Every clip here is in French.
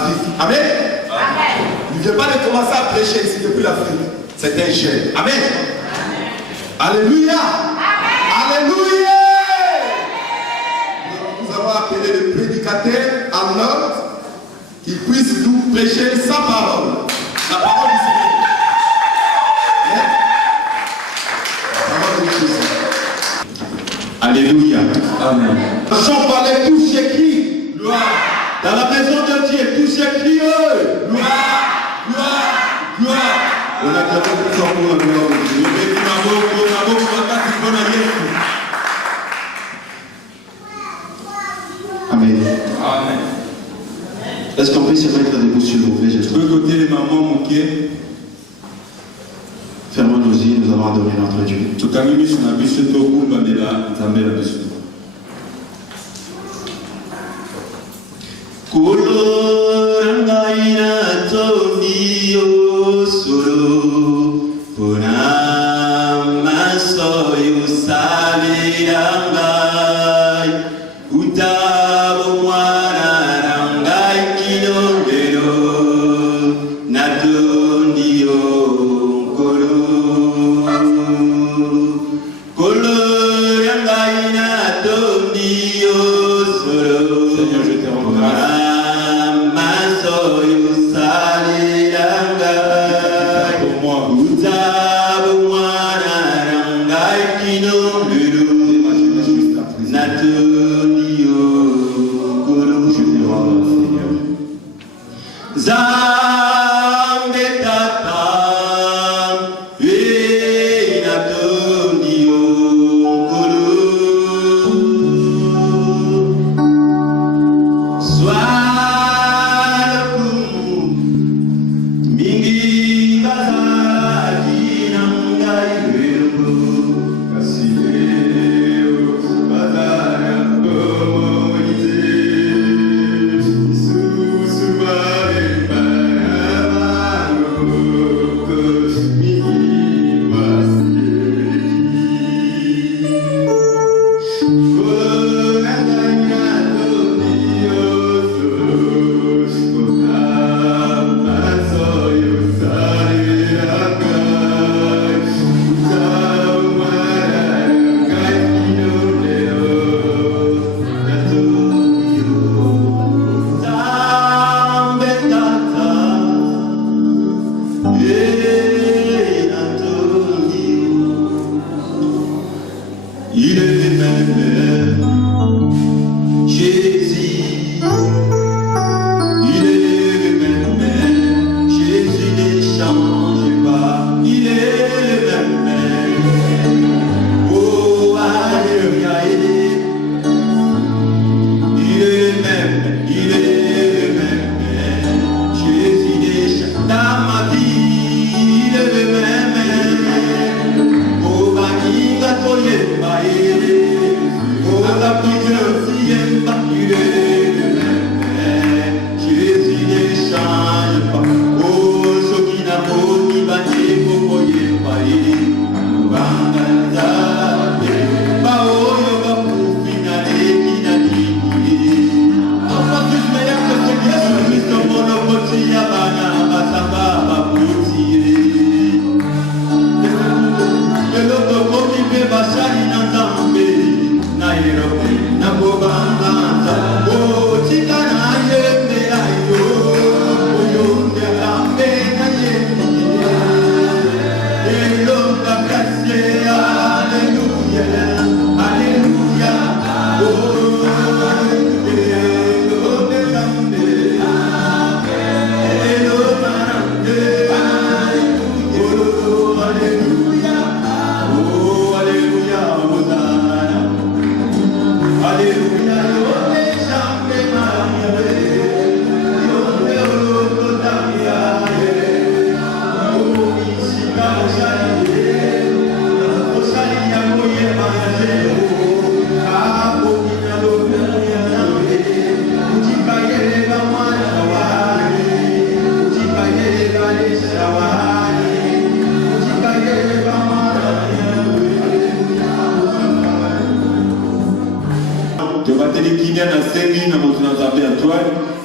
l'Afrique. Amen. Amen. Il ne vient pas de commencer à prêcher ici depuis l'Afrique. C'est un jeune. Amen. Amen. Alléluia. Amen. Alléluia. Nous avons appelé le prédicateur en ordre qu'il puisse nous prêcher sa parole. La parole du Seigneur. La parole de Jésus. Alléluia. Amen. Chant par les touches écrits. Gloire. Dans la maison de Dieu, touche écrits. Gloire. Gloire. Gloire. On a déjà beaucoup de temps pour la gloire de Dieu. Amen. Amen. Est-ce qu'on peut se mettre debout s'il vous plaît? Je peux côté les mamans moquées. Fermons nos yeux, nous allons adorer notre Dieu.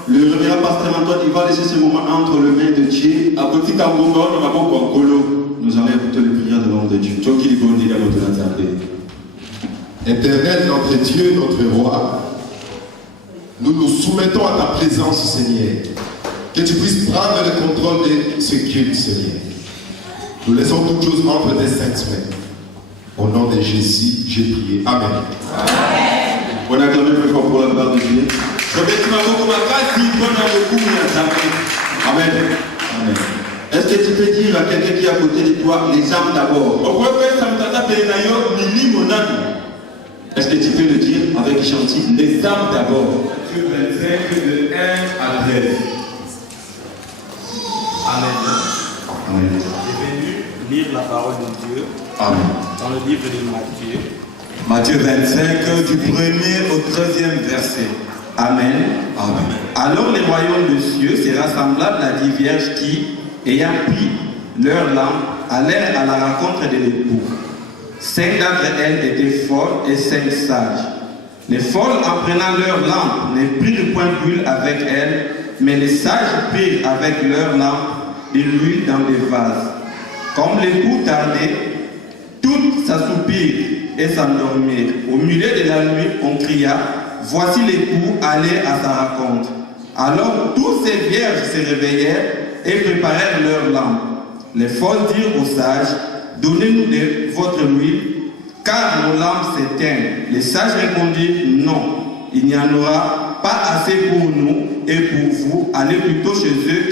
Le révérend pasteur Antoine, il va laisser ce moment entre les mains de Dieu. Nous allons écouter les prières de l'homme de Dieu. Éternel, notre Dieu, notre roi, nous nous soumettons à ta présence, Seigneur. Que tu puisses prendre le contrôle de ce culte, Seigneur. Nous laissons toutes choses entre tes saintes mains. Au nom de Jésus, j'ai prié. Amen. On acclame plus fort pour la gloire de Dieu. Amen. Amen. Est-ce que tu peux dire à quelqu'un qui est à côté de toi, les âmes d'abord? Est-ce que tu peux le dire avec gentil? Les âmes d'abord. Matthieu 25 de 1 à 13. Amen. Amen. J'ai venu lire la parole de Dieu. Amen. Dans le livre de Matthieu. Matthieu 25, du 1er au 13e verset. Amen. Amen. Alors les royaumes de cieux seraient semblables à 10 vierges qui, ayant pris leur lampe, allèrent à la rencontre de l'époux. 5 d'entre elles étaient folles et 5 sages. Les folles, en prenant leur lampe, ne prirent point d'huile avec elles, mais les sages prirent avec leur lampe de l'huile dans des vases. Comme l'époux tardait, toutes s'assoupirent et s'endormirent. Au milieu de la nuit, on cria, voici l'époux, allez à sa rencontre. Alors tous ces vierges se réveillèrent et préparèrent leur lampe. Les folles dirent aux sages, donnez-nous de votre huile, car nos lampes s'éteignent. Les sages répondirent, non, il n'y en aura pas assez pour nous et pour vous. Allez plutôt chez eux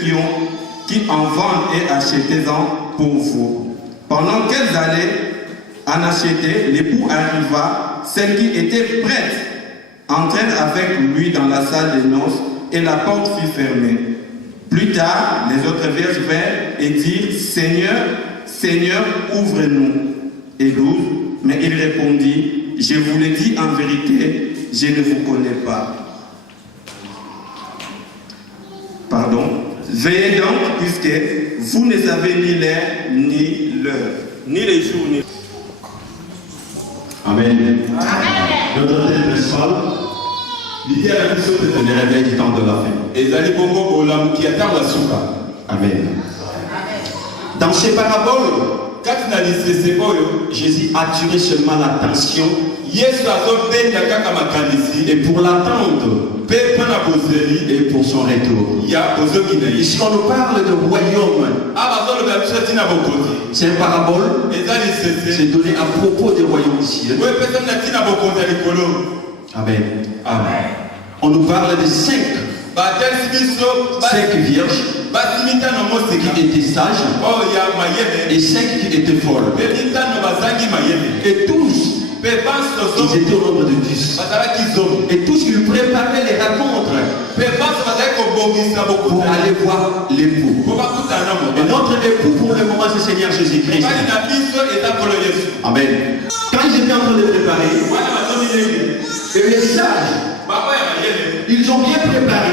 qui en vendent et achetez-en pour vous. Pendant qu'elles allaient en acheter, l'époux arriva, celle qui était prête entrèrent avec lui dans la salle des noces et la porte fut fermée. Plus tard, les autres vierges vinrent et dirent, Seigneur, Seigneur, ouvre-nous. Et 12, mais il répondit, je vous le dis en vérité, je ne vous connais pas. Pardon. Veillez donc, puisque vous ne savez ni l'heure, ni l'heure, ni les jours, ni... Amen. Notre thème principal, l'idée à la mission de le réveil du temps de la fin. Amen. Dans ces paraboles, Jésus a attiré seulement l'attention et pour l'attendre et pour son retour. Ici on nous parle de royaume. C'est une parabole, c'est donné à propos des royaumes ici. Amen. Amen. On nous parle de 5 vierges qui étaient sages et 5 qui étaient folles. Et tous, ils étaient au nombre de 10. Et tous, ils préparaient les rencontres pour aller voir l'époux. Et notre époux pour le moment, c'est Seigneur Jésus-Christ. Amen. Quand ils étaient en train de préparer, et les sages, ils ont bien préparé,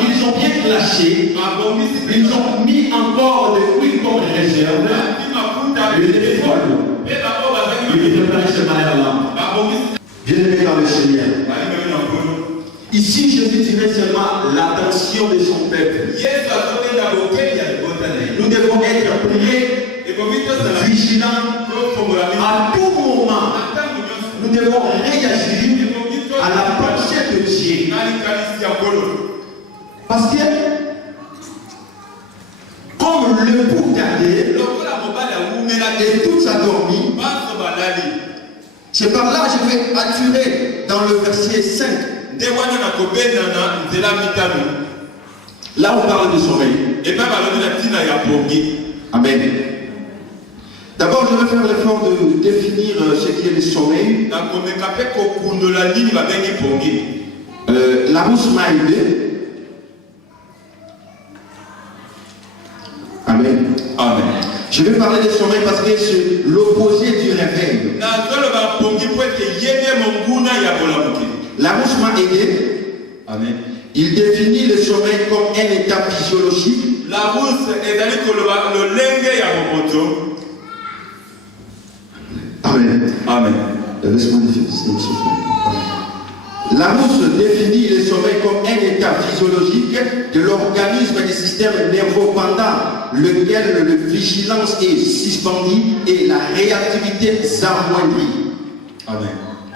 ils ont bien clashé, ils ont mis encore de l'huile comme réserve, et les folles, ils préparaient ce malheur-là. Bien-aimé dans le Seigneur. Ici, Jésus tirait seulement l'attention de son peuple. Nous devons être priés, vigilants, à tout moment. Nous devons réagir à la pensée de Dieu. Parce que, comme le pou tardait, et tout s'endormi, c'est par là que je vais attirer dans le verset 5. Là on parle de sommeil. Amen. D'abord je vais faire l'effort de définir ce qui est le sommeil. La rousse m'a aidé. Amen. Amen. Je vais parler de sommeil parce que c'est l'opposé du réveil. La rousse m'a aidé. Amen. Il définit le sommeil comme un état physiologique. La rousse est d'aller le lengue ya moto. Amen. Amen. Laisse-moi définir. Larousse définit le sommeil comme un état physiologique de l'organisme et du système nerveux pendant lequel la vigilance est suspendue et la réactivité s'amoindrit. Amen.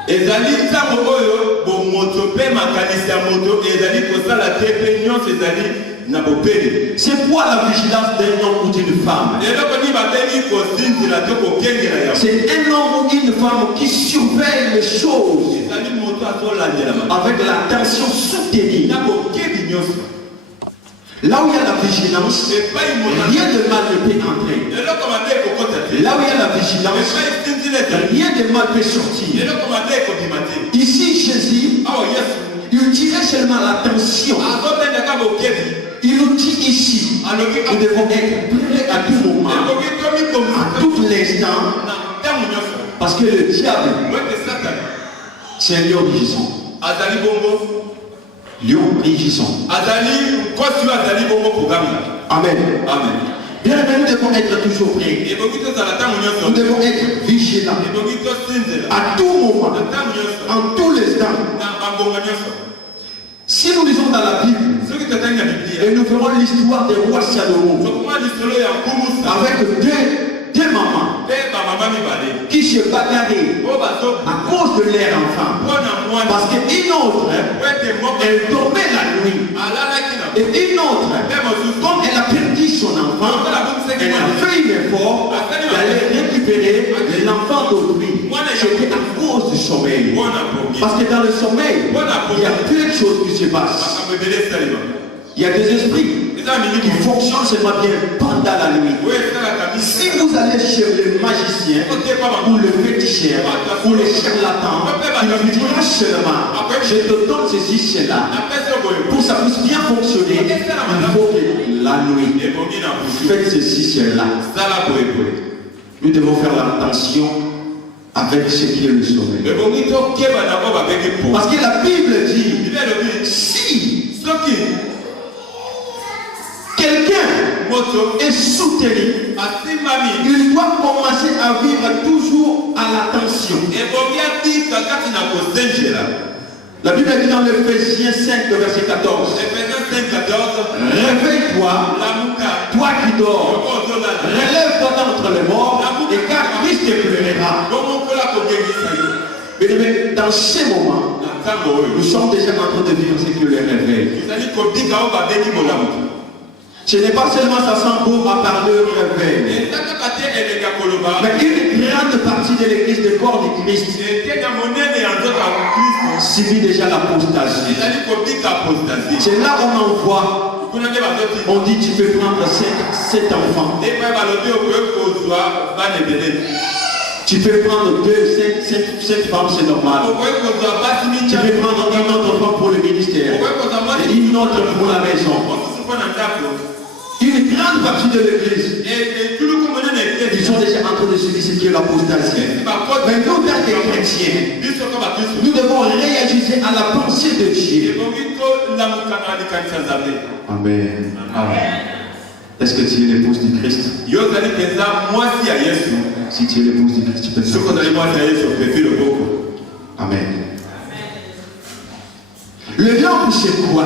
Ezali ntango oyo bomoto pe makanisi ya moto ezali kosala te pe nyonso ezali na bopeli. C'est quoi la vigilance d'un homme ou d'une femme? Eloko nini babengi kosinzila to kokengela ya C'est un homme ou une femme qui surveille les choses ezali moto azolandela makambo avec l'attention soutenue. na bokebi nyonso. Là où il y a la vigilance, Epai moto rien de mal ne peut entrer. eloko mabe ekokota te. Là où il y a la vigilance, Epai sinzila te. rien de mal peut sortir. Eloko mabe ekobima te. Ici, Jésus, Awa Yesu il tirait seulement l'attention. azobendaka bokebi Il nous dit ici, alobi nous devons être prêts à tout moment, ekoki tomikomisa à tout l'instant, na ntango nyonso parce que le diable, wete satani c'est un lion rugissant. azali bongo Lion rugissant. azali nkosi oyo azali bongo koganga. Amen. Amen. Bien aimé, nous devons être toujours prêts. Eboki tozala ntango Nous nyonso devons être vigilants. eboki tosinzela À tout moment, na ntango nyonso en tous les temps. na bangonga nyonso. Si nous lisons dans la Bible, Soki totangi na biblia et nous verrons l'histoire des rois Salomon, tokoma lisolo ya nkumusa avec deux mamans mpe bamama mibale qui se bagarraient oyo bazo à cause de leur enfant. mpona mwana Parce qu'une autre, wete moko elle dormait la nuit. alalaki na Et une autre, mpe mosusu comme elle a perdu son enfant, elle a fait un effort d'aller récupérer l'enfant d'autrui. C'était à cause du sommeil. mpona poki Parce que dans le sommeil, il y a plein de choses qui se passent. makambo ebele esalema Il y a des esprits eza mingi qui fonctionnent seulement bien pendant la nuit. oyo esalaka Si misi vous allez chez le magicien ou le féticheur ou le charlatan, il vous dira seulement, je te donne ceci, cela. apesi oboye Pour que ça puisse bien fonctionner, il faut que la nuit, ebongi na busu faites ceci, cela. sala boyeboye Nous devons faire l'attention avec ce qui est le sommeil. ebongi tokeba na oyo babengi po Parce que la Bible dit, bible elobi si soki quelqu'un moto est soutenu, asimbami il doit commencer à vivre toujours à l'attention. ebongi atika kati na kosenjela. La Bible dit dans l'Éphésiens 5, verset 14, Ephésiens 5:14 réveille-toi, lamuka toi qui dors, oko ozolala relève-toi d'entre les morts, et car Christ éclairera. bomokola kogengisa yo Mais dans ces moments, na ntango oyo nous sommes déjà en train de vivre ce que le réveil. ezali kobika oyo babengi bolamu. Ce n'est pas seulement ça sent beau à parler au réveil, eza kaka te elengi ya koloba mais une grande partie de l'église du corps du Christ etenya monene ya nzoto ya kristo subit déjà l'apostasie. ezali kobika apostasie. C'est là qu'on en voit, kuna nde bazoti on dit tu peux prendre 7 enfants, epai balobi okoki kozwa bana ebele tu peux prendre 5 femmes, c'est normal. okoki kozwa basi Tu mingi peux prendre une autre femme pour le ministère okoki kozwa et mwasi une autre pour la maison. mosusu mpo na ndako. Une grande partie de l'église, etuluku monene ils ekesi sont déjà en train de subir ce qui est l'apostasie. Mais nous, tant que chrétiens, biso ka bakristo nous devons réagir à la pensée de Dieu. ebongi tolamuka na likanisa nzambe. Amen. Est-ce que tu es l'épouse du Christ? yo ozali mpenza mwasi ya yesu. Si tu es l'épouse du Christ, tu peux soki ozali mwasi ya yesu opepi loboko. Amen. Le lion, c'est quoi?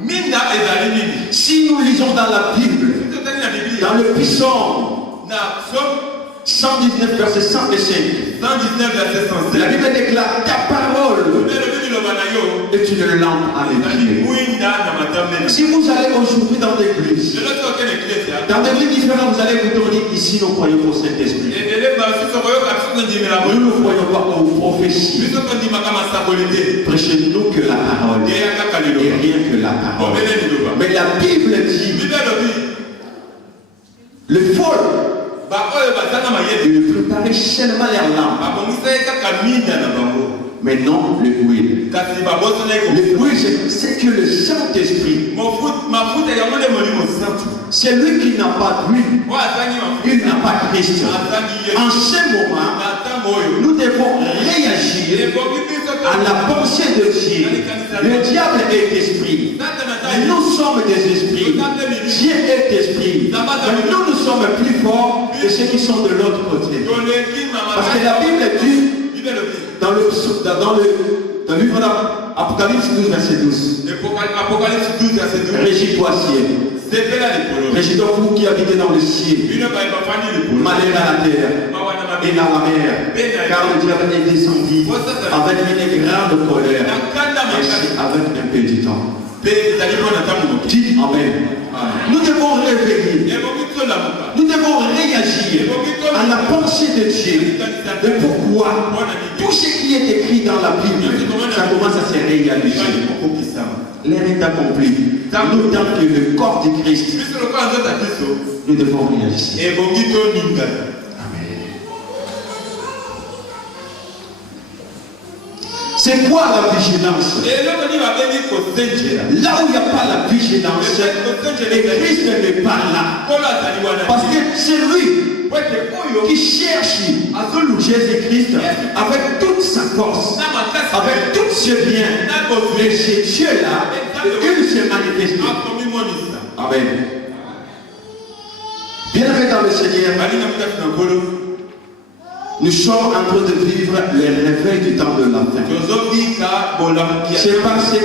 minda ezali nini? Si nous lisons dans la Bible, soki totali na biblia dans le psaume na soki 119, verset 105, 119 verset la 107 Bible déclare ta parole elobi liloba na yo est une lampe à mes ezali pieds. mwinda na matambe. Si vous allez aujourd'hui dans l'église, lelo soki okende eklesia dans des églises différentes, vous allez vous dire ici nous croyons au Saint-Esprit. ebele basusu koyoka biso tondimela Nous ne croyons pas aux prophéties. biso tondimaka masakoli te Prêchez-nous que la parole eya kaka et liloba rien que la parole. obele liloba. Mais la Bible dit bible elobi le fol, baoyo baza na mayele il préparait seulement leur lampe, babongisa ye kaka minda na bango mais non le huile. kasi babosana ye Le huile, c'est que le Saint-Esprit, mafuta yango nde molimo santu c'est lui qui n'a pas d'huile, oyo azangi mafuta il n'a pas Christ. azangi ye En ce moment, na ntango oyo nous devons réagir ebongi biso à la pensée de Dieu. Le diable est esprit. Mais nous sommes des esprits. Dieu est esprit. Mais nous, nous sommes plus forts que ceux qui sont de l'autre côté. Parce que la Bible dit, dans le livre Apocalypse 12, verset 12. Apocalypse 12, verset 12. Régis-toi, ciel. Régis-toi, vous qui habitez dans le ciel. Malheur à la terre et dans la mer. Car le diable est descendu avec une grande colère. Ainsi, avec un peu du temps. Dites Amen. Nous devons réveiller. Nous devons réagir à la pensée de Dieu. De pourquoi tout ce qui est écrit dans la Bible, ça commence à se réaliser. L'heure est accomplie. Nous tant que le corps de Christ, nous devons réagir. C'est quoi la vigilance? Là où il n'y a pas la vigilance, et Christ n'est pas là. Parce que c'est lui qui cherche Jésus-Christ avec toute sa force, avec tout ce bien. Et c'est Dieu-là, il s'est manifesté. Amen. Bien-aimés dans le Seigneur, nous sommes en train de vivre le réveil du temps de la fin. C'est parce que,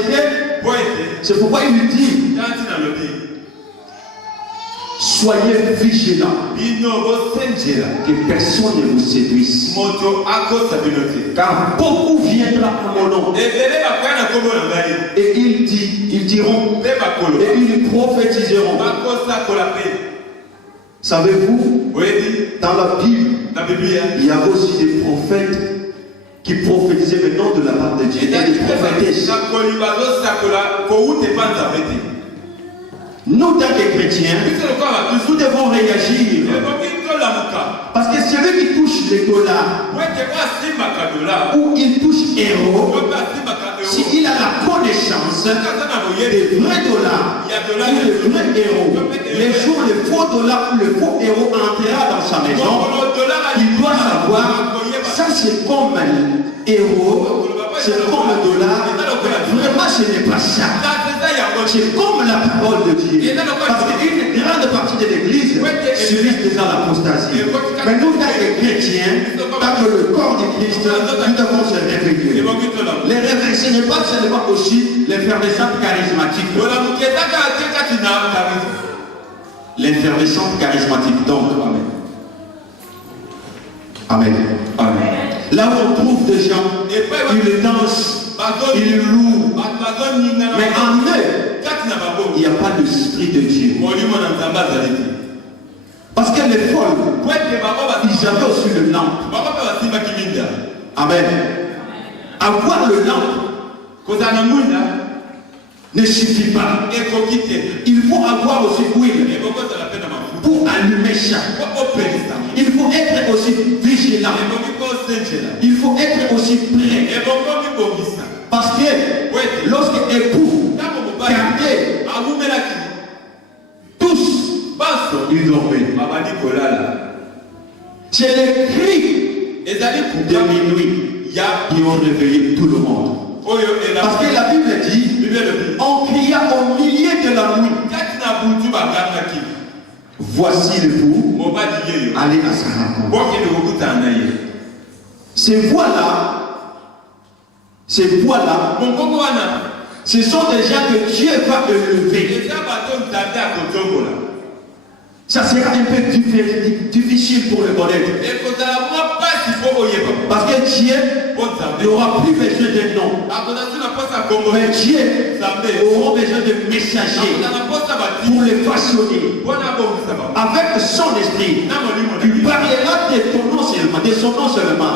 c'est pourquoi il dit, soyez vigilants, que personne ne vous séduise. Car beaucoup viendra à mon nom. Et ils diront, et ils prophétiseront. Savez-vous, dans la Bible, il y a aussi des prophètes qui prophétisaient le nom de la part de Dieu. Et des prophétesses. Nous, tant que chrétiens, nous devons réagir. Parce que celui qui touche les dollars, ou il touche héros, s'il a la connaissance des vrais dollars ou des vrais héros, les jours le faux dollar ou le faux héros entrera dans sa maison, il doit savoir, ça c'est comme un héros, c'est comme un dollar, vraiment ce n'est pas ça. C'est comme la parole de Dieu. Parce qu'une grande partie de l'église subit déjà l'apostasie. Mais nous, tant que chrétiens, tant que le corps de Christ, nous devons se réveiller. Les réveils, ce n'est pas seulement aussi l'effervescence charismatique. L'effervescence charismatique. Donc, Amen. Amen. Là où on trouve des gens, ils dansent, ils louent, mais en eux, il n'y a pas d'esprit de Dieu. Parce que les folles, ils avaient aussi le lampe. Amen. Avoir le lampe ne suffit pas. Il faut avoir aussi huile pour allumer ça. Il faut être aussi vigilant. Il faut être aussi prêt. Parce que lorsque époux gardait tous, ils dormaient. C'est les cris de minuit qui ont réveillé tout le monde. Parce que la Bible dit, on cria au milieu de la nuit. Voici l'époux, allez à sa rencontre. Ces voix-là, ce sont des gens que Dieu va élever. Ça sera un peu difficile pour le connaître. Parce que Dieu n'aura plus besoin de nom. Mais Dieu aura besoin de messagers pour les façonner avec son esprit. Il parlera de ton nom seulement, de son nom seulement.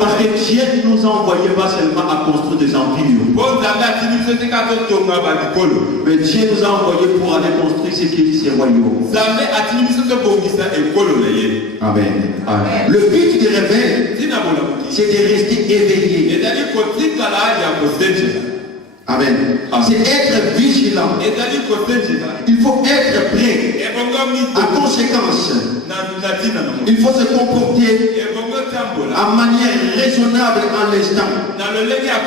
Parce que Dieu ne nous a envoyé pas seulement à construire des empires. Mais Dieu nous a envoyé pour aller construire ce qui est ses royaumes. Amen. Amen. Le but du réveil, c'est de rester éveillé. Amen. C'est être vigilant. Il faut être prêt. En conséquence, il faut se comporter en manière raisonnable en l'instant,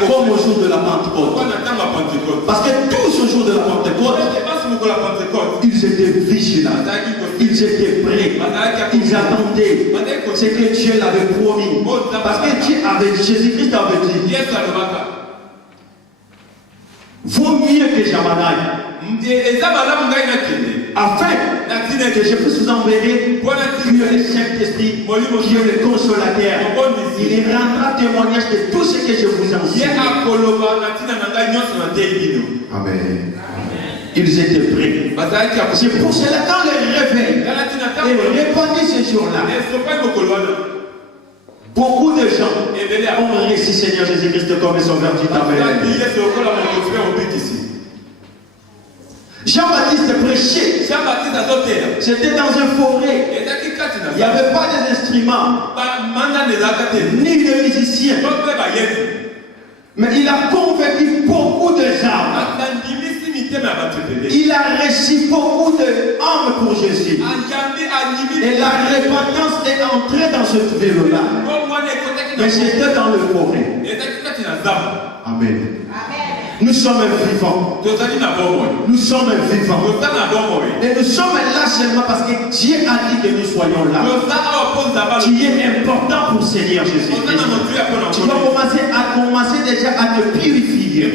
comme au jour de la Pentecôte. Parce que tout ce jour de la Pentecôte, ils étaient vigilants, ils étaient prêts, ils attendaient ce que Dieu l'avait promis. Parce que Jésus-Christ avait dit, vaut mieux que Jabanaï. Afin que je puisse vous enverrer qui est le Saint-Esprit, qui est le consolateur. Il rendra témoignage de tout ce que je vous enseigne. Amen. Ils étaient prêts. C'est pour cela dans le réveil, et répandit ce jour-là, beaucoup de gens ont reçu Seigneur Jésus-Christ comme sauveur du temps. Jean-Baptiste prêchait. C'était dans une forêt. Il n'y avait pas d'instruments, ni de musiciens. Mais il a convaincu beaucoup de gens. Il a reçu beaucoup d'âmes pour Jésus. Et la repentance est entrée dans cette ville-là. Mais c'était dans le forêt. Amen. Nous sommes vivants. Nous sommes vivants. Et nous sommes là seulement parce que Dieu a dit que nous soyons là. Tu es important pour Seigneur Jésus-Christ. Tu dois commencer déjà à te purifier,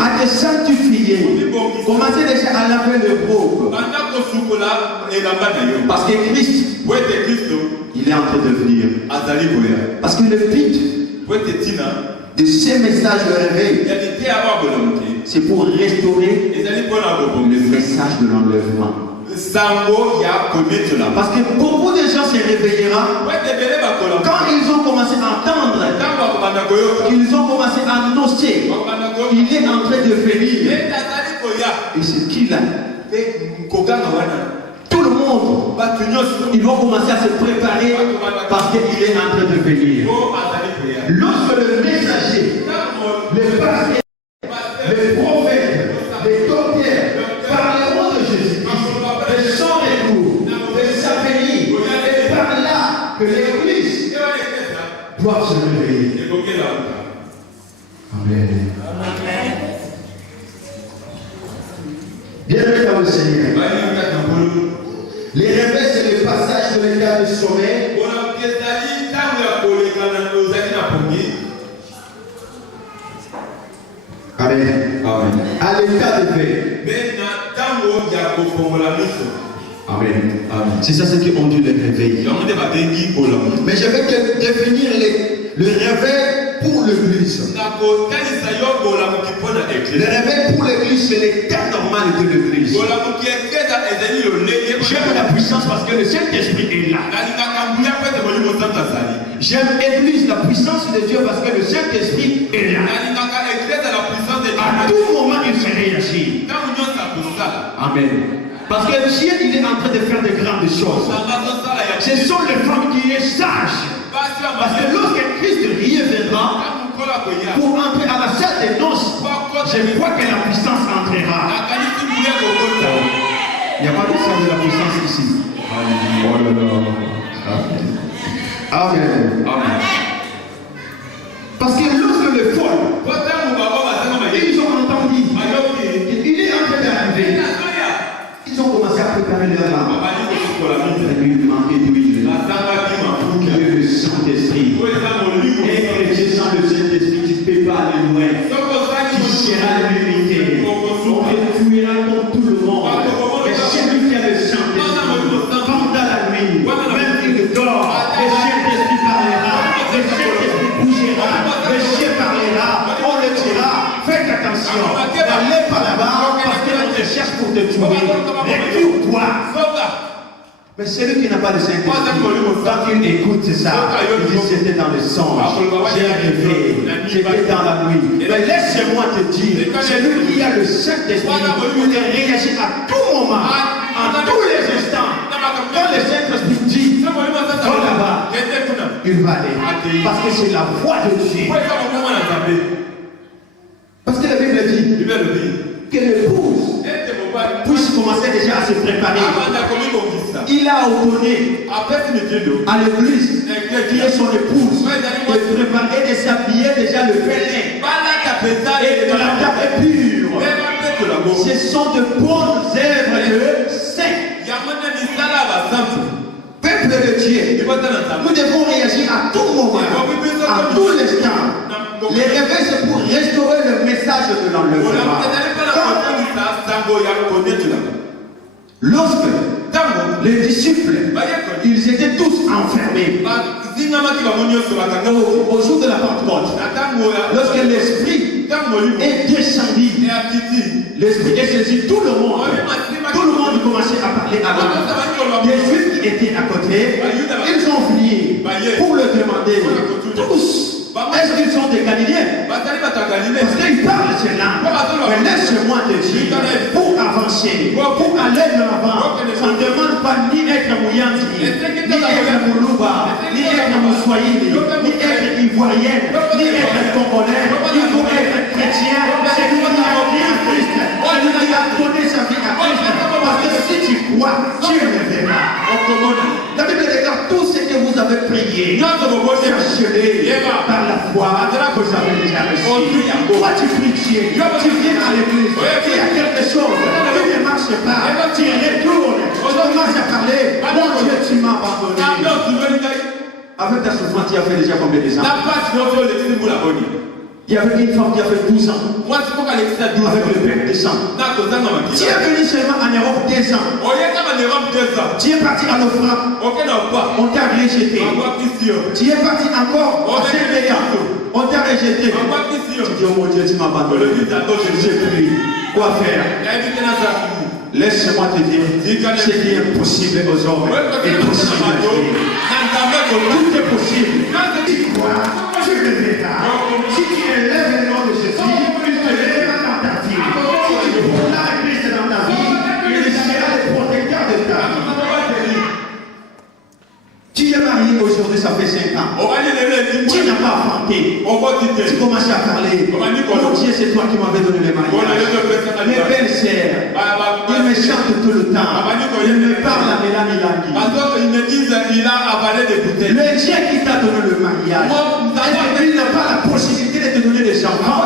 à te sanctifier. Commencer déjà à laver le robe. Parce que Christ, il est en train de venir. Parce que le but de ces messages de réveil, c'est pour restaurer le message de l'enlèvement. Parce que beaucoup de gens se réveilleront quand ils ont commencé à entendre, ils ont commencé à annoncer, il est en train de venir. Et c'est qui là? Tout le monde, ils vont commencer à se préparer parce qu'il est en train de venir. Lorsque le messager, le pasteur, le prophète, les docteurs parleront de Jésus-Christ, de son retour, de sa venue, et par là que l'Église doit se réveiller. Amen. Bienvenue dans le Seigneur. Les réveils, c'est le passage de l'état de sommeil. Amen. À l'état de veille. Amen. C'est ça ce qu'on dit le réveil. Mais je vais te définir le réveil pour l'Église. Le réveil pour l'Église, c'est l'état normal de l'Église. J'aime la puissance parce que le Saint-Esprit est là. J'aime l'Église, la puissance de Dieu parce que le Saint-Esprit est là. À tout moment, il se réagit. Amen. Parce que Dieu, il est en train de faire de grandes choses. Ce sont les femmes qui sont sages. Parce que lorsque Christ reviendra pour entrer à la salle des noces, je vois que la puissance entrera. Il n'y a pas de sens de la puissance ici. Oh là là. Amen. Amen. Parce que lorsque les folles, ils ont entendu, il est en train d'arriver. Ils ont commencé à préparer leur âme. Il manquait d'huile. Que le Saint-Esprit. Et chrétien sans le Saint-Esprit, tu ne peux pas aller loin. Tu seras limité. On refuira comme tout le monde. Et celui qui a le Saint-Esprit, pendant la nuit, même il dort, le Saint-Esprit parlera, le Saint-Esprit bougera, le Saint parlera, on le dira. Faites attention, n'allez pas là-bas parce qu'on te cherche pour te tuer. Recule-toi. Mais celui qui n'a pas de Saint-Esprit, quand il écoute ça, il dit c'était dans le songe, j'ai rêvé, j'étais dans la nuit. Mais laisse-moi te dire, celui qui a le Saint-Esprit, il réagit à tout moment, en tous les instants. Quand le Saint-Esprit dit, va là-bas, il va aller. Parce que c'est la voix de Dieu. Parce que la Bible dit que l'épouse puisse commencer déjà à se préparer. Il a ordonné à l'église qui est son épouse de préparer, de s'habiller déjà le félin et de la table pure. Ce sont de bonnes œuvres de saints. Peuple de Dieu, nous devons réagir à tout moment, à tout l'instant. Les réveils, c'est pour restaurer le message de l'enlèvement. Lorsque les disciples, ils étaient tous enfermés. Au jour de la Pentecôte, lorsque l'Esprit est descendu, l'Esprit est saisi, tout le monde commençait à parler à l'autre. Les Juifs qui étaient à côté, ils ont venu pour le demander. Tous, est-ce qu'ils sont des Galiléens? Parce qu'ils parlent ces langues. Mais laisse-moi te dire, pour avancer, pour aller de l'avant, ça ne demande pas ni être Mouyandi, ni être Moulouba, ni être Moussoyini, ni être Ivoirienne, ni être Congolais. Il faut être chrétien. C'est lui qui a pris Christ. C'est lui qui a donné sa vie à Christ. Parce que si tu crois, tu ne verras. La Bible déclare tout ce que vous avez prié. Sachez-le par la foi que vous avez déjà reçu. Toi, tu pries Dieu. Tu viens à l'église. Il y a quelque chose. Tu ne marches pas. Tu retournes. Tu commences à parler. Mon Dieu, tu m'as abandonné. Avec ta souffrance, tu as fait déjà combien de ans? Il y avait une femme qui a fait 12 ans. Avec le père de sang. Tu es venu seulement en Europe 2 ans. Tu es parti en offrande. On t'a rejeté. Tu es parti encore au CBA. On t'a rejeté. Tu dis, oh mon Dieu, tu m'as abandonné. J'ai pris. Quoi faire? Laisse-moi te dire, ce qui est impossible aux hommes est possible à Dieu. Tout est possible. Tu crois, tu le verras. Si tu élèves le nom de Jésus, il te lèvera dans ta vie. Si tu proclames Christ dans ta vie, il sera le protecteur de ta vie. Tu es marié aujourd'hui, ça fait 5 ans. Tu n'as pas enfanté. Tu commences à parler. Mon Dieu, c'est toi qui m'avais donné le mariage. Mes belles sœurs, ils me chantent tout le temps. Ils me parlent à Mélanie Langui. Le Dieu qui t'a donné le mariage, est-ce qu'il n'a pas la possibilité de te donner des enfants?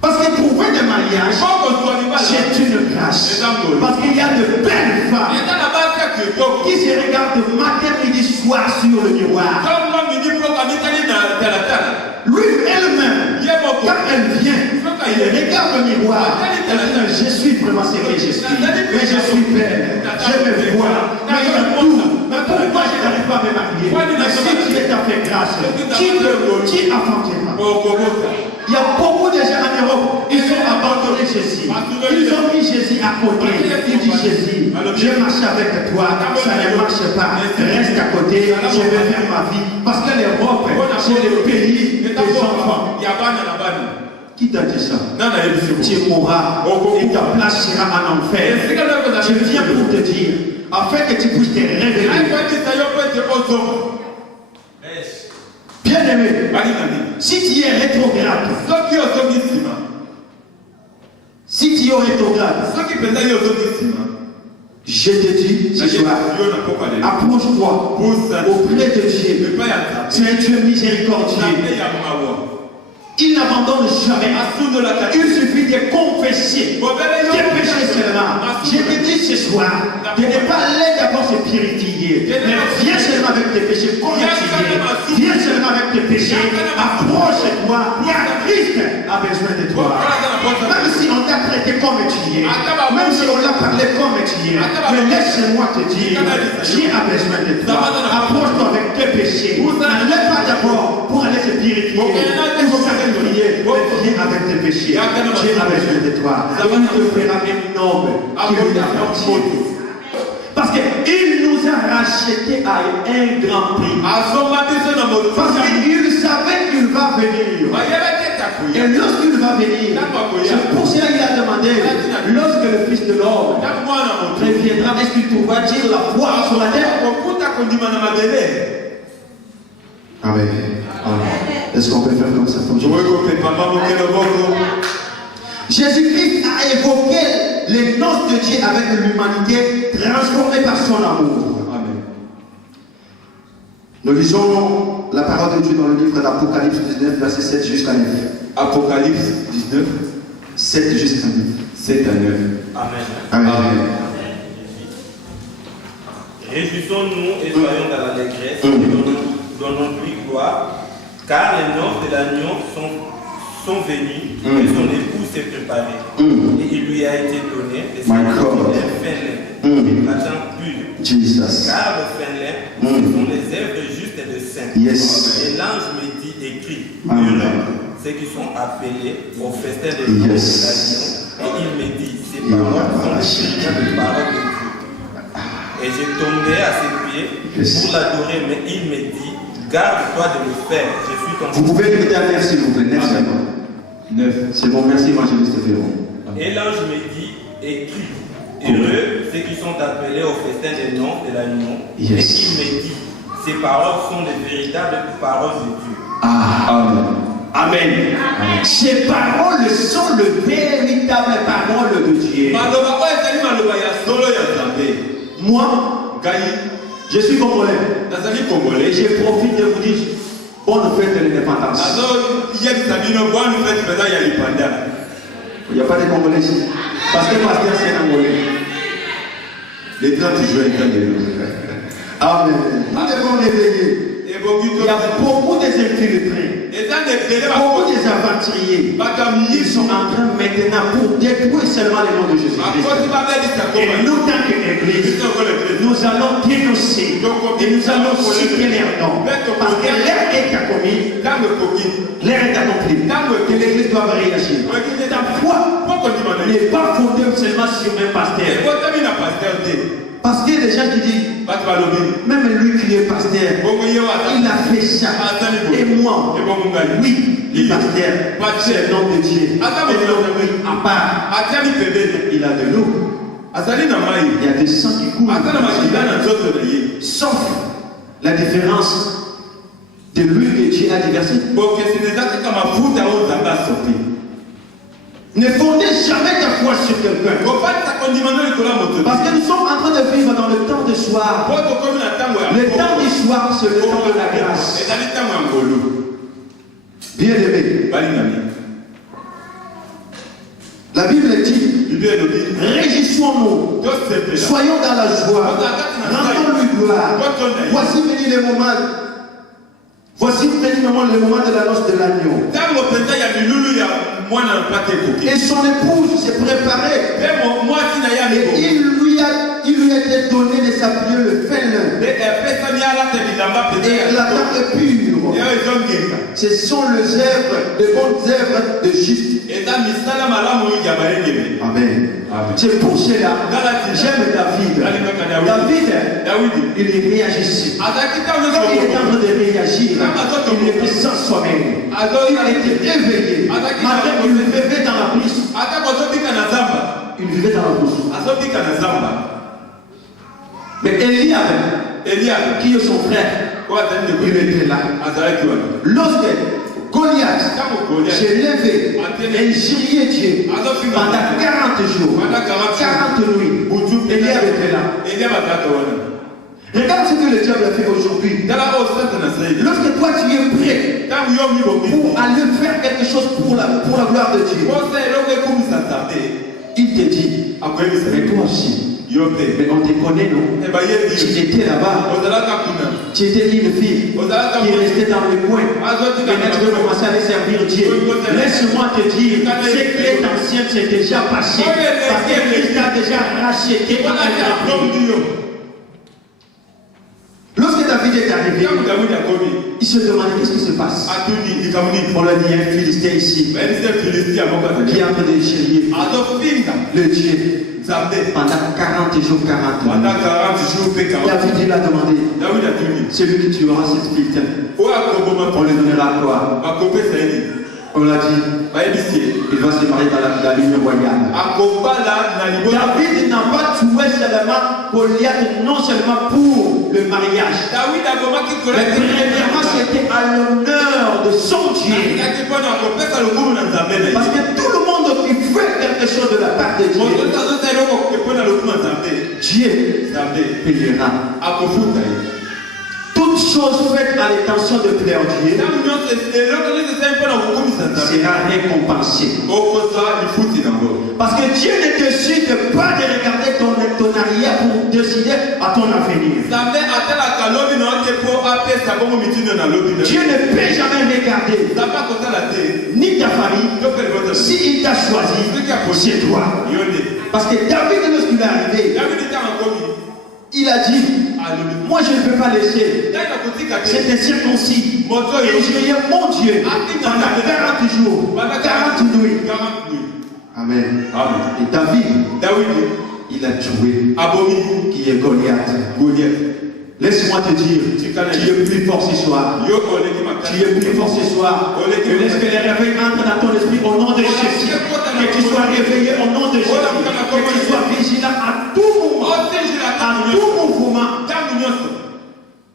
Parce que trouver des mariages, c'est une grâce. Parce qu'il y a de belles femmes qui se regardent matin, midi, soir sur le miroir. Lui, elle-même, quand elle vient, elle regarde le miroir. Elle dit, je suis vraiment ce que je suis. Mais je suis belle. Je me vois. Mais il y a tout. Mais pourquoi je n'arrive pas à me marier? Mais si Dieu t'a fait grâce, qui affrontera? Il y a beaucoup de gens en Europe, ils ont abandonné Jésus. Ils ont mis Jésus à côté. Ils disent Jésus, je marche avec toi, ça ne marche pas. Reste à côté, je vais faire ma vie. Parce que l'Europe, c'est le pays des enfants. Qui t'a dit ça? Tu mourras et ta place sera en enfer. Je viens pour te dire, afin que tu puisses te révéler. Bien-aimé, si tu es rétrograde, si tu es rétrograde, je te dis ce soir, approche-toi auprès de Dieu. C'est un Dieu miséricordieux. Il n'abandonne jamais. Il suffit de confesser tes péchés seulement. Je te dis ce soir de ne pas aller d'abord se purifier. Mais viens seulement avec tes péchés correctifiés. Viens seulement avec tes péchés. Approche-toi car Christ a besoin de toi. Même si on t'a traité comme tu es, même si on l'a parlé comme tu es, mais laisse-moi te dire, Dieu a besoin de toi. Approche-toi avec tes péchés. N'allez pas d'abord pour aller se purifier. Prier, viens avec tes péchés. Dieu a besoin de toi. Il te fera un homme qui lui appartient. Parce qu'il nous a rachetés à un grand prix. Parce qu'il savait qu'il va venir. Et lorsqu'il va venir, c'est pour cela qu'il a demandé, lorsque le Fils de l'homme reviendra, est-ce qu'il pourra dire la foi sur la terre? Amen. Est-ce qu'on peut faire comme ça? Jésus-Christ a évoqué les noces de Dieu avec l'humanité transformée par son amour. Amen. Nous lisons la parole de Dieu dans le livre d'Apocalypse 19, verset 7 jusqu'à 9. Apocalypse 19, 7 jusqu'à 9. 7 à 9. Amen. Amen. Réjouissons-nous et soyons dans l'allégresse et donnons donnons-lui gloire, car les noces de l'agneau sont venus et son époux s'est préparé. Et il lui a été donné de s'accomplir un fin lait. Maintenant, plus. Car le fin lait, ce sont les œuvres justes de saints. Et l'ange me dit, écrit, heureux ceux qui sont appelés au festin de l'agneau. Et il me dit, ces paroles sont les véritables paroles de Dieu. Et j'ai tombé à ses pieds pour l'adorer, mais il me dit, garde-toi de le faire. Je suis ton Vous pouvez répéter à 9 s'il vous plaît. 9, c'est bon. 9. C'est bon, merci évangéliste Féron. Et l'ange me dit, écris, heureux ceux qui sont appelés au festin des noms de l'agneau. Et il me dit, ces paroles sont les véritables paroles de Dieu. Amen. Amen. Ces paroles sont les véritables paroles de Dieu. Moi, je suis congolais. Et je profite de vous dire bonne fête de l'indépendance. Il n'y a pas de Congolais ici. Parce que pasteur c'est un Congolais. Les 30 juin, Amen. Nous devons l'éveiller. Il y a beaucoup désinfiltrés, beaucoup des aventuriers. Ils sont en train maintenant pour détruire seulement le nom de Jésus-Christ. Et nous, tant qu'Église, nous allons dénoncer et nous allons citer leur nom. Parce que l'heure est accomplie. L'heure est accomplie. Que l'Église doit réagir. Ta foi n'est pas fondée seulement sur un pasteur. Parce qu'il y a des gens qui disent, même lui qui est pasteur, il a fait ça. Et moi, oui, le pasteur, c'est le nom de Dieu. Et l'homme à part, il a de l'eau. Il y a des sangs qui coulent. Sauf la différence de l'huile de Dieu a déversé. Ne fondez jamais ta foi sur quelqu'un. Parce que nous sommes en train de vivre dans le temps de soir. Le temps du soir, c'est le temps de la grâce. Bien aimé. La Bible dit, réjouissons-nous, soyons dans la joie, rendons-lui gloire. Voici venu le moment. Voici venu le moment de la noce de l'agneau. Et son épouse s'est préparée. Et il lui a été donné de s'appuyer le fin lin. Et la table est pure. Ce sont les bonnes œuvres de juste. Amen. C'est pour cela j'aime David. Il réagissait. Quand il était en train de réagir, il était sans soi-même. Il était éveillé. Malgré qu'il vivait dans la brousse. Il vivait dans la brousse. Mais Eliab, qui est son frère, il était là. Lorsque Goliath s'est levé et injurié Dieu pendant 40 jours, 40 nuits, Eliab était là. Regarde ce que le diable a fait aujourd'hui. Lorsque toi tu es prêt pour aller faire quelque chose pour la gloire de Dieu, il te dit, mais toi aussi. Mais on te connaît, non? Tu étais là-bas. Tu étais une fille qui restait dans le coin. Maintenant tu veux commencer à aller servir Dieu. Laisse-moi te dire, ce qui est ancien, c'est déjà passé. Parce que Christ a déjà racheté ton entreprise. Lorsque David est arrivé, il se demandait qu'est-ce qui se passe. On l'a dit, il y a un Philistin ici qui est en train de chérir le Dieu. Pendant 40 jours, 40 nuits. David l'a demandé. Celui qui tuera cette Philistin, on le donnera à quoi? On l'a dit, il va se marier dans la ligne royale. David n'a pas tué seulement Goliath, non seulement pour le mariage. Mais premièrement, c'était à l'honneur de son Dieu. Parce que tout le monde qui fait quelque chose de la part de Dieu, Dieu payera. Toute chose faite à l'intention de plaire Dieu sera récompensée. Parce que Dieu ne décide pas de regarder ton arrière pour décider à ton avenir. Dieu ne peut jamais regarder ni ta famille, s'il t'a choisi, c'est toi. Parce que David, lorsqu'il est arrivé, il a dit, moi je ne peux pas laisser c'était circoncis et je mon Dieu pendant 40 jours, 40 nuits. Amen. Et David, il a tué qui est Goliath. Laisse-moi te dire, tu es plus fort ce soir. Tu es plus fort ce soir. Et laisse que les réveils entrent dans ton esprit au nom de Jésus. Que tu sois réveillé au nom de Jésus. Que tu sois vigilant à tout moment. À tout mouvement.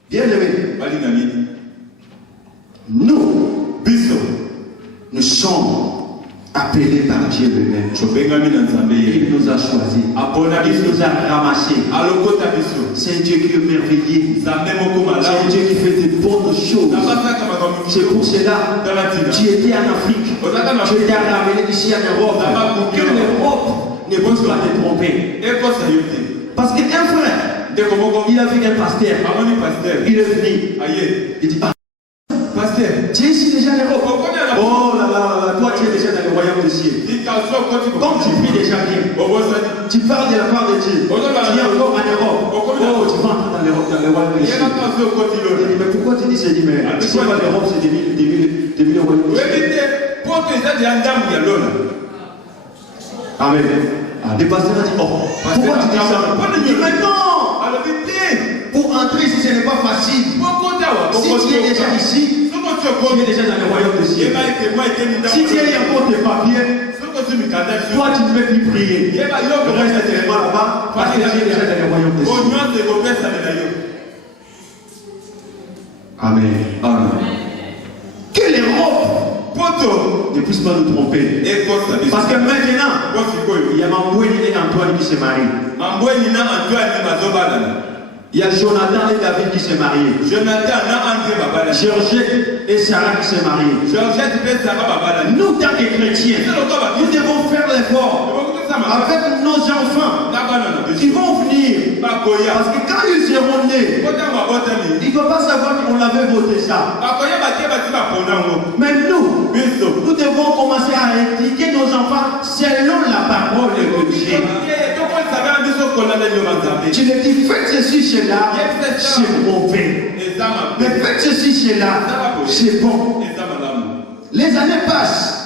Bien-aimé, nous sommes appelés par Dieu lui-même. Il nous a choisis. Il nous a ramassés. C'est un Dieu qui est merveilleux. C'est un Dieu qui fait de bonnes choses. C'est pour cela que tu étais en Afrique. Tu étais ramené ici en Europe. Que l'Europe ne puisse pas te tromper. Parce qu'un frère, il a vu un pasteur. Il est venu. Il dit, pasteur, tu es ici déjà en Europe. Oh là là, toi tu es déjà dans le royaume des cieux. Comme tu pries déjà bien, tu parles de la part de Dieu. Tu es encore en Europe. Oh, tu vas entrer dans l'Europe, dans le royaume des cieux. Il dit, mais pourquoi tu dis ça? Il dit, mais tu sais pas l'Europe, c'est des villes de royaume des cieux. Amen. Le pasteur a dit, oh, pourquoi tu dis ça? Il dit, mais non! Pour entrer ici, ce n'est pas facile. Si tu es déjà ici, tu es déjà dans le royaume des cieux. Si tu as encore tes papiers, toi tu ne peux plus prier. Le reste est tellement là-bas parce que tu es déjà dans le royaume des cieux. Amen. Que l'Europe ne puisse pas nous tromper. Parce que maintenant, il y a Mamboueni et Antoine qui se marient. Il y a Jonathan et David qui se marient. Georgette et Sarah qui se marient. Nous, tant que chrétiens, nous devons faire l'effort avec nos enfants. Ils vont venir. Parce que quand ils seront nés, ils ne vont pas savoir qu'on avait voté ça. Mais nous devons commencer à éduquer nos enfants selon la parole de Dieu. Tu ne dis faites ceci, cela, c'est mauvais. Mais faites ceci, cela, c'est bon. Les années passent,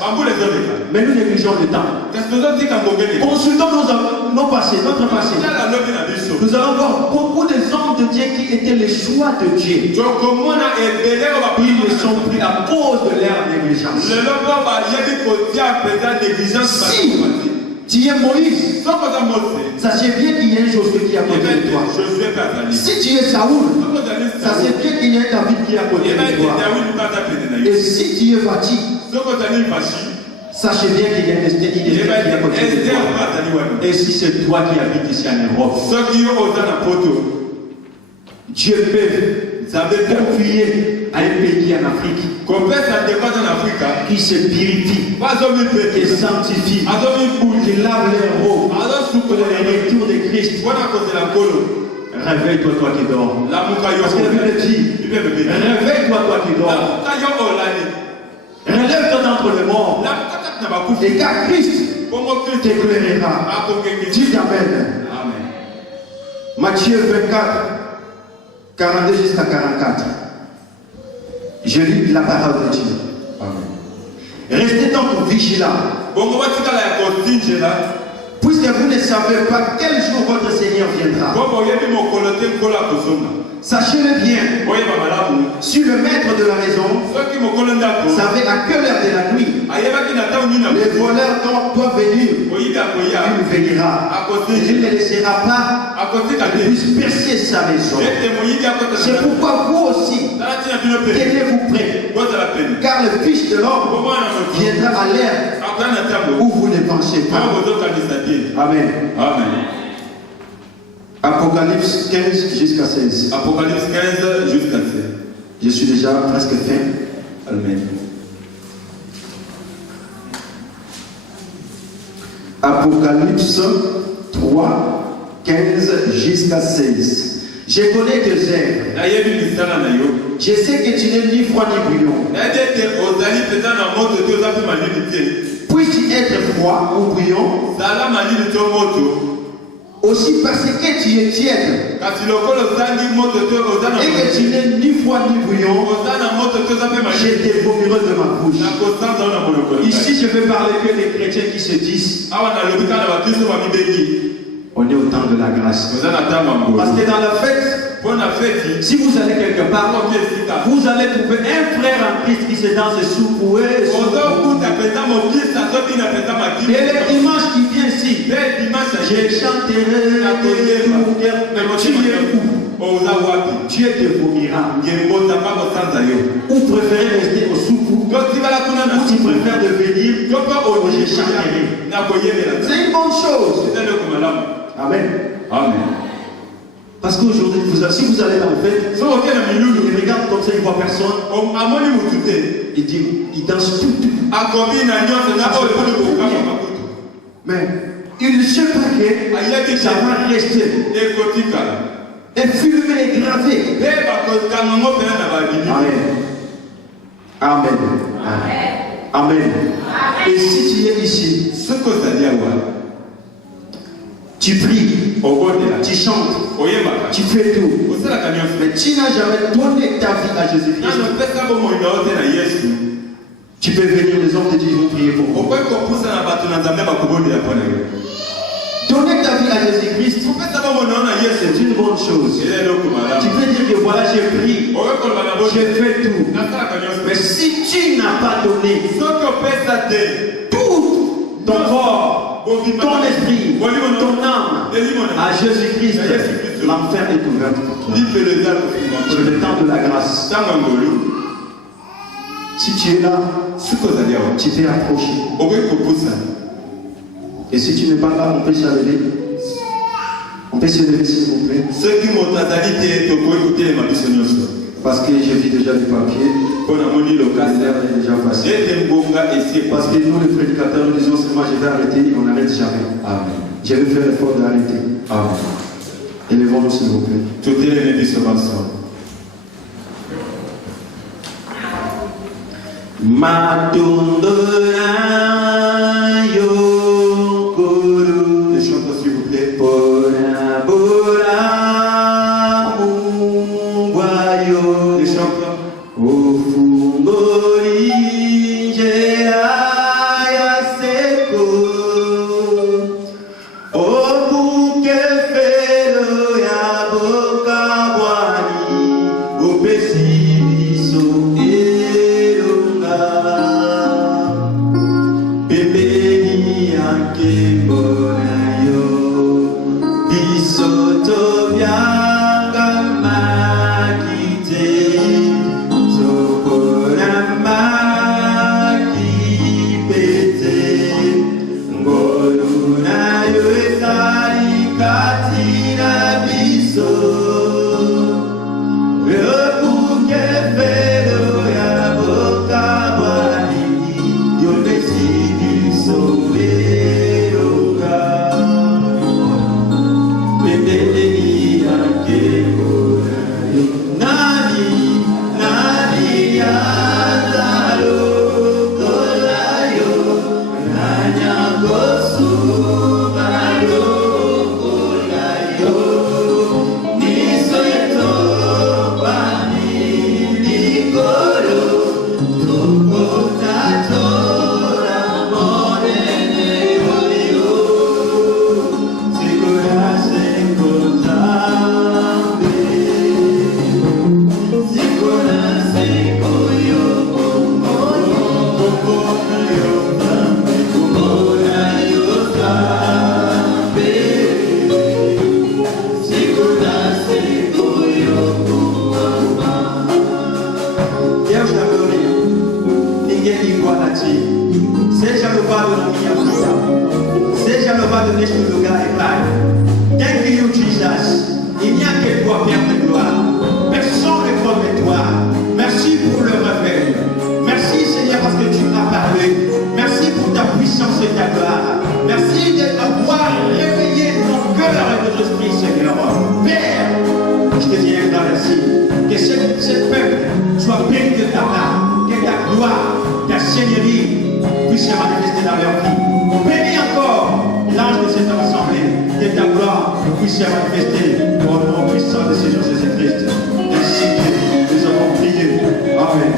mais nous négligeons le temps. Consultons nos passés, notre passé. Nous allons voir beaucoup de hommes de Dieu qui étaient les choix de Dieu. Ils ne sont plus à cause de leur négligence. Si tu es Moïse, sachez bien qu'il y a un Josué qui est à côté de toi. Si tu es Saoul, sachez bien qu'il y a un David qui est à côté de toi. Et si tu es Vati, sachez bien qu'il y a un Esther qui est à côté de toi. Et si c'est toi qui habites ici en Europe, Dieu peut confier à un pays en Afrique qui se purifie, qui sanctifie, qui lave les robes pour le retour de Christ. Réveille-toi, toi qui dors. Parce que la Bible dit, réveille-toi, toi qui dors. Relève-toi d'entre les morts. Et car Christ t'éclairera. Dis Amen. Matthieu 24, 42 jusqu'à 44. Je lis la parole de Dieu. Restez donc vigilants. Puisque vous ne savez pas quel jour votre Seigneur viendra. Sachez-le bien. Si le maître de la maison savait à quelle heure de la nuit les voleurs doivent venir, il veillera. Il ne laissera pas qu'il puisse percer sa maison. C'est pourquoi vous aussi, tenez-vous prêts. Car le Fils de l'homme viendra à l'heure où vous ne pensez pas. Amen. Apocalypse 15 jusqu'à 16. Apocalypse 15 jusqu'à 16. Je suis déjà presque fin. Amen. Apocalypse 3, 15 jusqu'à 16. Je connais tes œuvres. Je sais que tu n'es ni froid ni bouillon. Puisses-tu être froid ou bouillon, aussi parce que tu es tiède et que tu n'es ni froid ni bouillon, je te vomirai de ma bouche. Ici, je vais parler que des chrétiens qui se disent on est au temps de la grâce. Parce que dans la fête, si vous allez quelque part, vous allez trouver un frère en Christ qui se danse secoué. Et le dimanche qui vient ici, je chanterai tu es où? Tu es de vomiras. Ou préférez rester au soukou, ou tu préfères devenir, je chanterai. C'est une bonne chose. Amen. Amen. Parce qu'aujourd'hui, si vous allez dans la fête, il regarde comme ça, il ne voit personne. Il dit, il danse tout. Mais il ne sait pas que ça va rester. Et filmé et gravé. Amen. Amen. Amen. Et si tu es ici, tu pries, tu chantes, tu fais tout, mais tu n'as jamais donné ta vie à Jésus-Christ. Tu peux venir, les hommes de Dieu vont prier pour vous. Donner ta vie à Jésus-Christ, c'est une bonne chose. Tu peux dire que voilà, j'ai prié, j'ai fait tout. Mais si tu n'as pas donné tout ton corps, ton esprit, ton âme à Jésus-Christ, l'enfer est ouvert pour toi. C'est le temps de la grâce. Si tu es là, tu t'es approché. Et si tu n'es pas là, on peut se lever. On peut se lever s'il vous plaît. Parce que j'ai vu déjà du papier. L'air est déjà facile. Parce que nous, les prédicateurs, nous disons seulement je vais arrêter, on n'arrête jamais. Amen. Je vais faire l'effort d'arrêter. Amen. Élevons-nous s'il vous plaît. Tout est les bénis ensemble. Matundura Yokuru. Les chanteurs s'il vous plaît. Bora Bora Mungwayo. Les chanteurs. Ofungori Jeaya Seko. Obuke Felo ya Boka Wani. Opesi Biso. je te dis un grand merci. Que ce peuple soit béni de ta part, que ta gloire, ta seigneurie puisse se manifester dans leur vie. Bénis encore l'ange de cette assemblée, que ta gloire puisse se manifester au nom puissant de Seigneur Jésus-Christ. Ainsi que nous avons prié. Amen.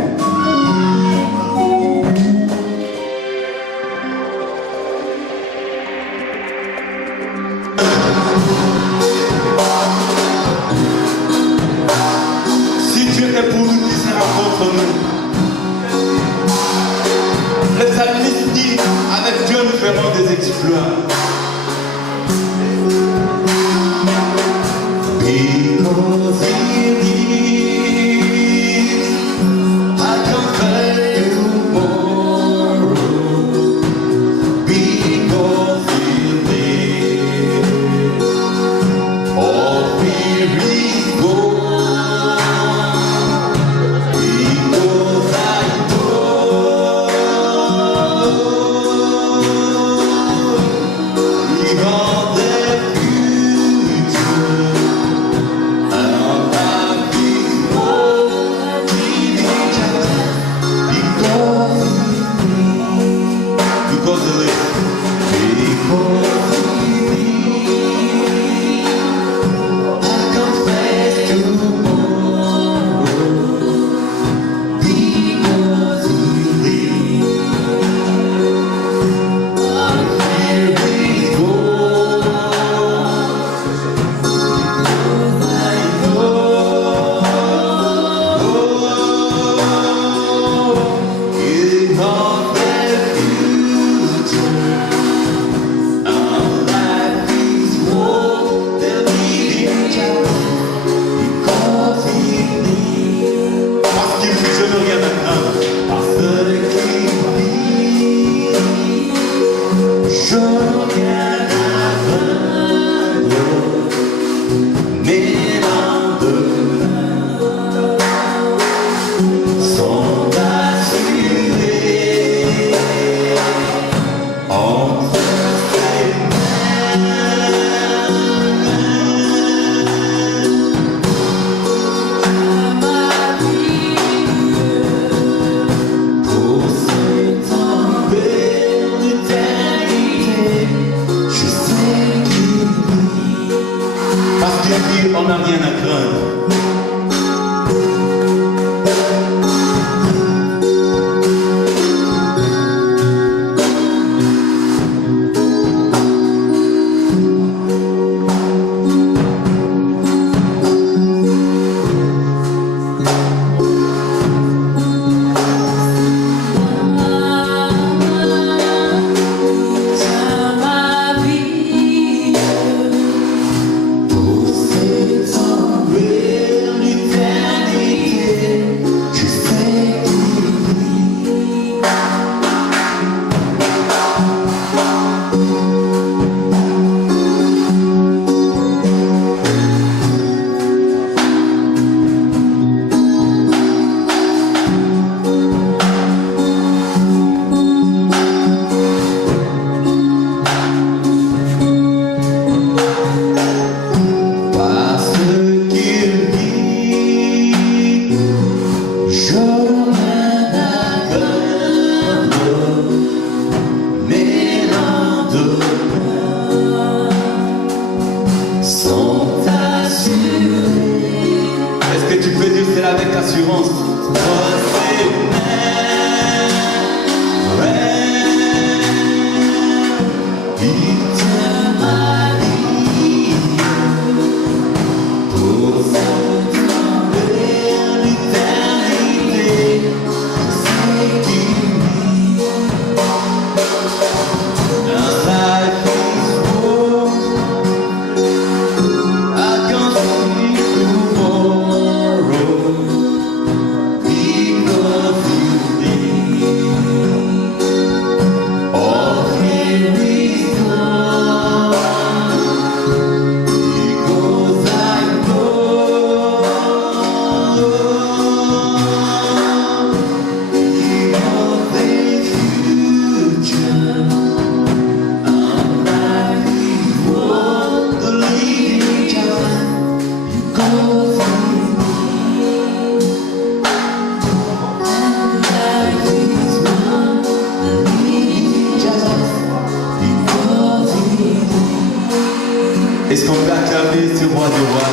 Si Dieu est pour nous, qui sera contre nous? Le psalmiste dit, avec Dieu nous ferons des exploits. Because he lives, I can face tomorrow. Because he lives, all fear is gone. Because I know he got the future. On n'a rien à craindre. de voix.